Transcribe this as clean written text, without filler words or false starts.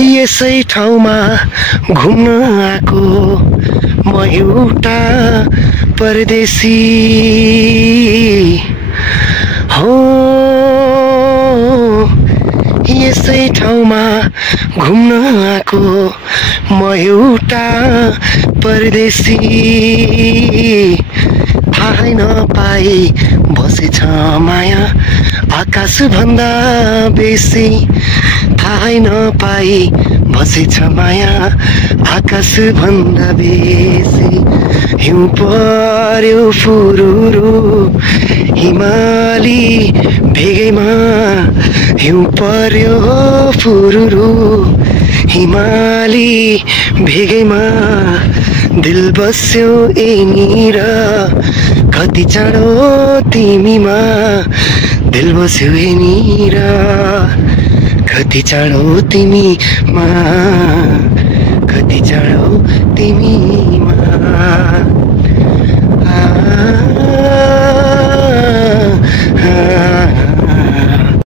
यसै ठाउँमा घुम्न आएको म एउटा परदेशी हो। यसै ठाउँमा घुम्न आएको म एउटा परदेशी। थाहै नपाई बसेछ माया आकाश भन्दा बेसी। थाहै नपाई बसेछ माया आकाश भन्दा बेसी। हिउँ पर्यो फुरुरु हिमाली भेगैमा। हिउँ पर्यो फुरुरु हिमाली भेगैमा। दिल बस्यो यहीँनिर कति चाँडो तिमीमा। दिल बस्यो यहीँनिर कति चाँडो तिमीमा।